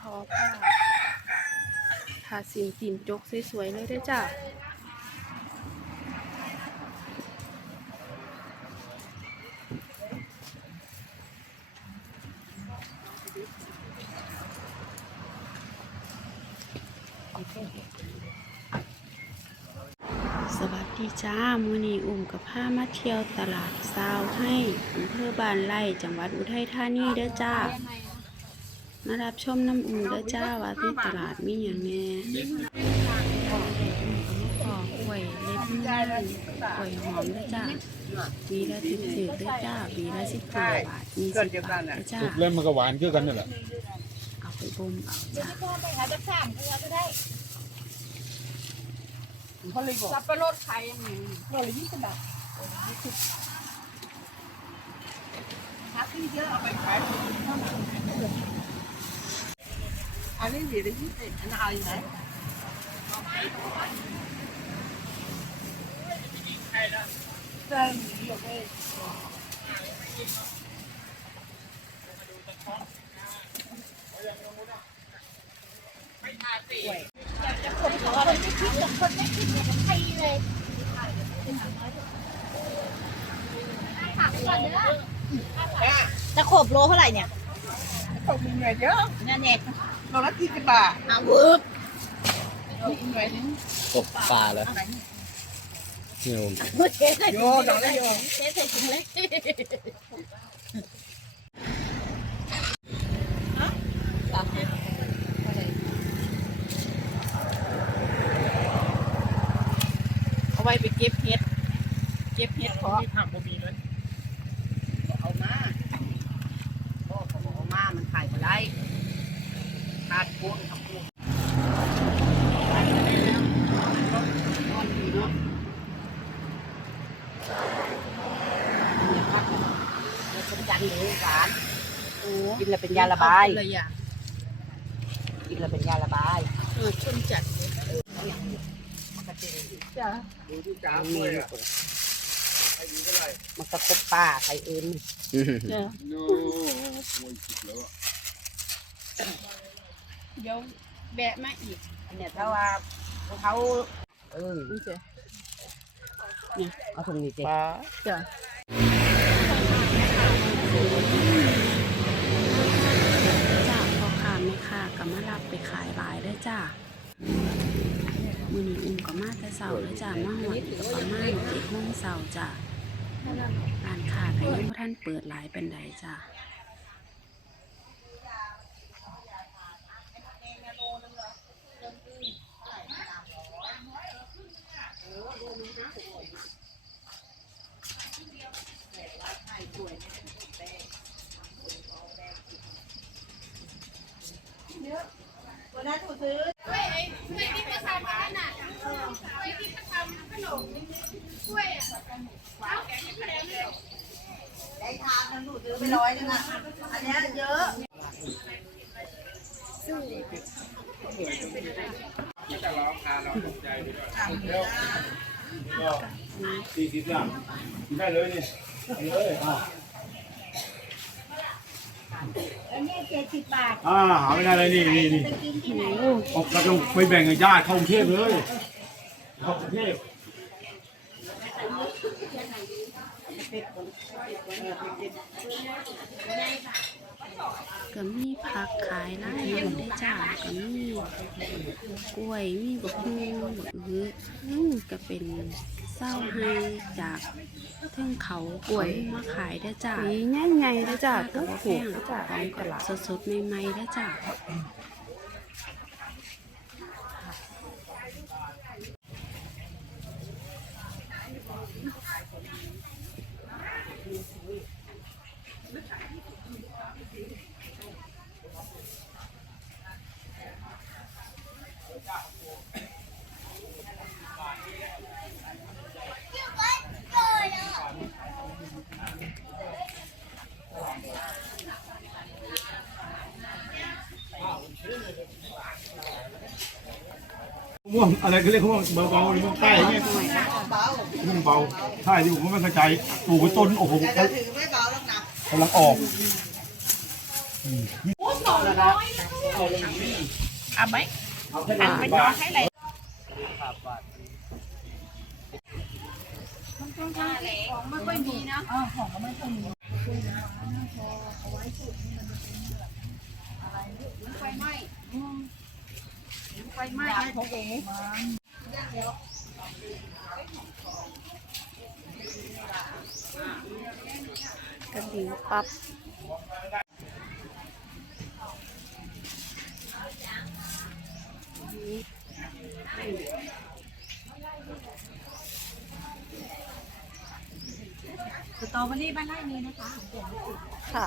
ทอผ้าทาสินจีนจกสวยๆเลยได้จ้ะ ดีจ้ามื้อนี้อุ้มกับผ้ามาเที่ยวตลาดซาวให้อำเภอบ้านไร่จังหวัดอุทัยธานีเด้อจ้า มารับชมน้ำอุ่มเด้อจ้าว่าที่ตลาดมีอย่างแหน่ปอกกล้วยเล็บมือกล้วยหอมเด้อจ้าวีละสิบสิบเด้อจ้าวีละสิบห้าบาทมีสิบบาทเด้อจ้าสุกแล้วมันก็หวานคือกันนั่นแหละเอาไปบ่มเอาจ้า สับปะรดขายยังไงโลละยี่สิบบาทหาที่เยอะเอาไปขายอันนี้เหลือยี่สิบอันนั้นเอาอยู่ไหนใช่หยก เลยตะขบโลเท่าไหร่เนี่ยตกมีเงินเยอะนั่นเองโลละยี่สิบบาทเอาวึบมีเงินนึงตกปลาแล้วเนี่ยผมเทใส่โยดอกละโยเทใส่ถุงเลย เอา ไว้ไปเก็บเห็ด เก็บเห็ดเพาะผักบ่มีเลยเอามาพ่อเขาบอกเอามา มันขายมาได้ขาดปูนทำปูนเป็นจันหรือหวานโอ้กินแล้วเป็นยาระบายเลยอะกินแล้วเป็นยาระบาย เออชุ่มจัดเลย มันก็เป็น จ้ะดูที่จ้ามีเลยลูอะกไอ้ดีเท่าไหร่มันก็ครบป้าใครเอ็นเออโน้โวยสุดแล้วอะเดี๋ยวแบะมาอีกอันเนี้ยถ้าว่าเขาเออนี่จ้ะเอาถุงนี้สิจ้ะจ้าพ่อค้าแม่ค้าก็มารับไปขายหลายเด้อจ้ามื้อนี้อุ้ มาแต่เสาร์แล้จ้ะมาหอดประมาณเจ็ดโมงเสาร์จ้ะร้านค้าก็ยังท่านเปิดหลายเป็นใดจ้ะเยอะวันนั้นถูกซื้อ ไอ้ทางนั้นหนูซื้อไปร้อยนึงอะ อันเนี้ยเยอะ จะร้องคา เราตกใจไปด้วยแล้วก็สี่สิบอย่างกินได้เลยนี่เอาเลยอะอันเนี้ยเจ็ดสิบบาทอ่าหาไม่ได้เลยนี่นี่นี่ไปกินที่ไหนออกเราต้องไปแบ่งกับญาติเข้ากรุงเทพเลยเข้ากรุงเทพ ก็มีผักขายหลายอย่างได้จ้าก็มีกล้วยมีบักฮูบักอื้ออือก็เป็นเศร้าให้จากเทิงเขากล้วยมาขายได้อจ้าสีใหญ่ๆเลยจ้ะก็ก็บ่แพถูกงจ้ะของตลาดก็สดๆใหม่ๆได้อจ้า ม่วงอะไรก็เรียกม่วงเบาๆนี่มันใต้ไงมันเบาใช่ที่ผมไม่เข้าใจปลูกต้นโอ้โหถือไม่เบาแล้วนะกำลังออกเอาไหมหันไปบาทอทให้เลยของไม่ค่อยมีนะของก็ไม่ค่อยมีเอาไว้สุดไหม้ ไฟไหม้ของเอ๋กระดิ่งปั๊บสตรอเบอรี่บ้านไร่มีนะคะค่ะ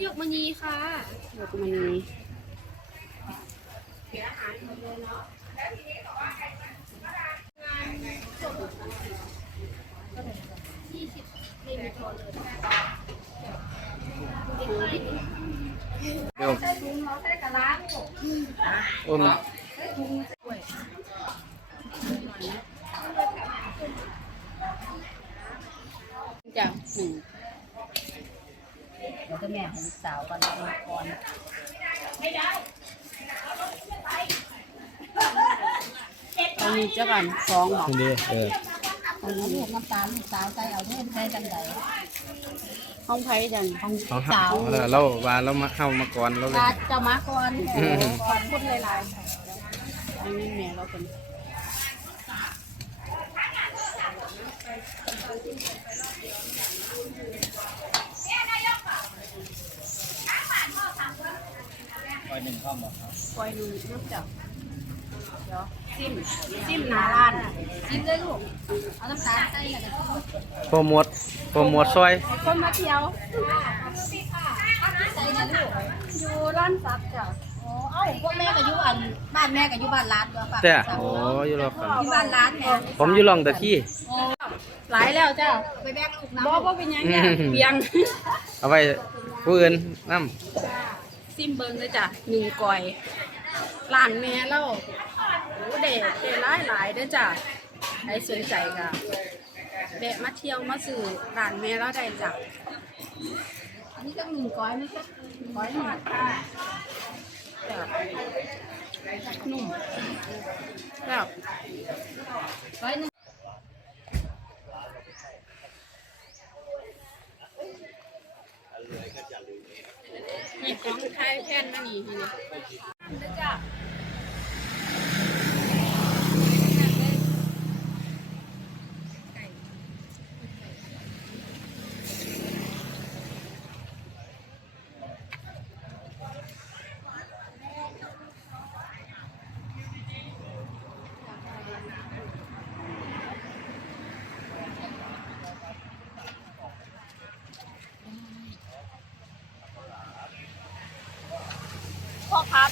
หยกมณีค่ะยกมันนี้เดี๋ยวโอ้ม จ้ะหนึ่ง แล้วก็แม่ของสาวก่อนก่อน ตอนนี้เจ้ากัน สองหรอกทีนี้เออเอาลูกน้ำตาลสาวใจเอาเด้อใจจังไดห้องไผ่จังห้องเอาฮะเอาละเราว่าเรามาเข้ามาก่อนเราเลย ลาจะมาก่อนอืมขอบคุณหลายๆค่ะอันนี้แม่เราเป็นคอยหนึ่งข้อมปล่อยหนึ่งน้ำจับเดี๋ยว ซิมซิมหนาร้านชิมเลยลูกเอาน้ำตาลใส่แล้วก็โปรโมทโปรโมทซอยคนมาเที่ยวใส่นะลูกอยู่ร้านซับจ้ะโอ้เอ้าพวกแม่ก็อยู่อันบ้านแม่ก็อยู่บ้านร้านด้วยฝากแต่สาวโอ้อยู่รอบกันที่บ้านร้านแม่ผมอยู่ลองตะขี้โอ้หลายแล้วจ้ะไปแบกลูกน้ำบ่บ่เป็นหยังเนี่ยอืมเพียงเอาไว้ผู้อื่นน้ซิมเบิงเลยจ้ะหนึ่งก่อย ร้านแม่เราโอ้เด็ดเด็ดหลายหลายเด้อจ้ะใครสนใจก็แวะมาเที่ยวมาซื้อร้านแม่เราได้จ้ะอันนี้ก็หนึ่งก้อยไม่ใช่ก้อยหนึ่งแบบนุ่มแบบก้อยหนึ่งนี่ของไทยแผ่นมานี่ทีนี้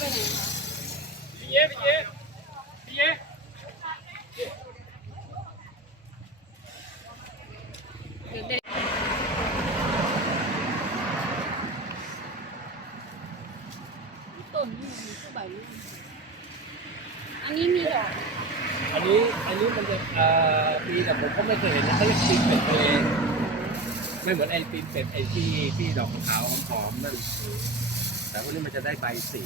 ไปไหนคะพี่เย้พี่เย้พี่เย้เด็กต้นนี่มันคือใบนี่อันนี้มีดอกอันนี้อันนี้มันจะเอ่อปีแต่ผมก็ไม่เคยเห็นนะเขาเรียกปีเป็ดทะเลไม่เหมือนไอ้ปีนเป็ดไอ้ที่ที่ดอกขาวหอมๆนั่นแต่พวกนี้มันจะได้ใบสี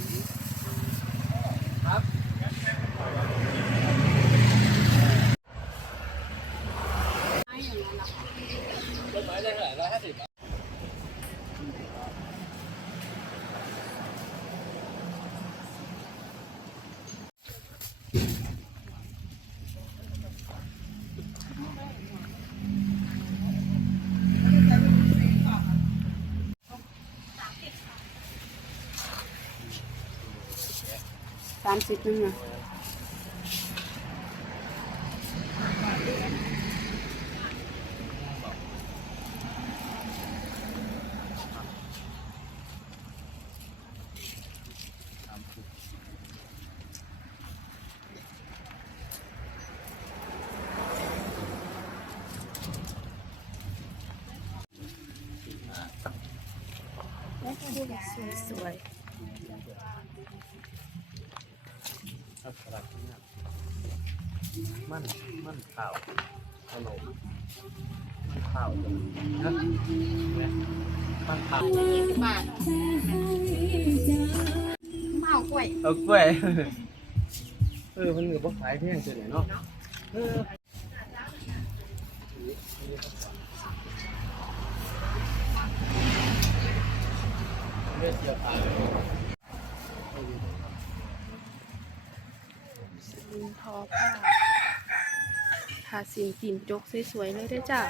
ไม้อย่างนั้นล่ะ ต้นไม้ได้เท่าไหร่ร้อยห้าสิบามสิบนึงนะสวยัตรที่นั่นมันมันข่าวขนมมันข่าวนะมันข่าวยี่สิบบาทเมากล้วยเอากล้วยเออมันก็บ่ขายเพียงจังได๋เนาะเออเลือดเสียขาสิน ทอผ้าทาสินปิ่นจกสวยๆเลยเด้จ้า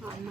หอมไหม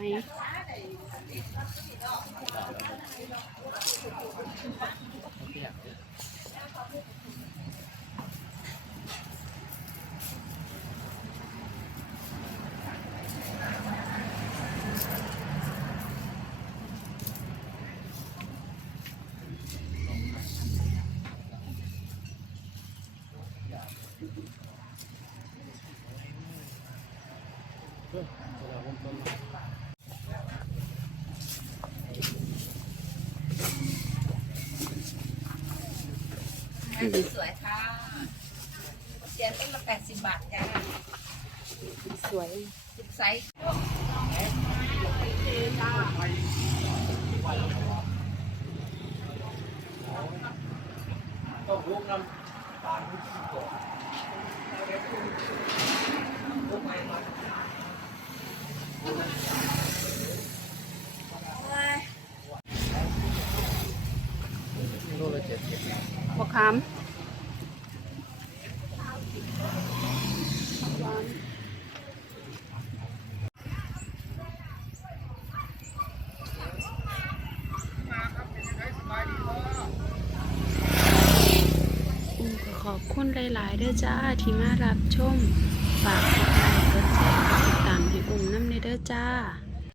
สวยค่ะเจียนต้นละแปดสิบบาทจ้าสวยสิบไซส์ต้องลุกน้ำตาลที่ก่อน โลละ70 บกคามขอบคุณหลายๆเด้อจ้า ที่มารับชม ฝากกดไลค์กดแชร์กดติดตามให้อุ้มน้ำในเด้อจ้า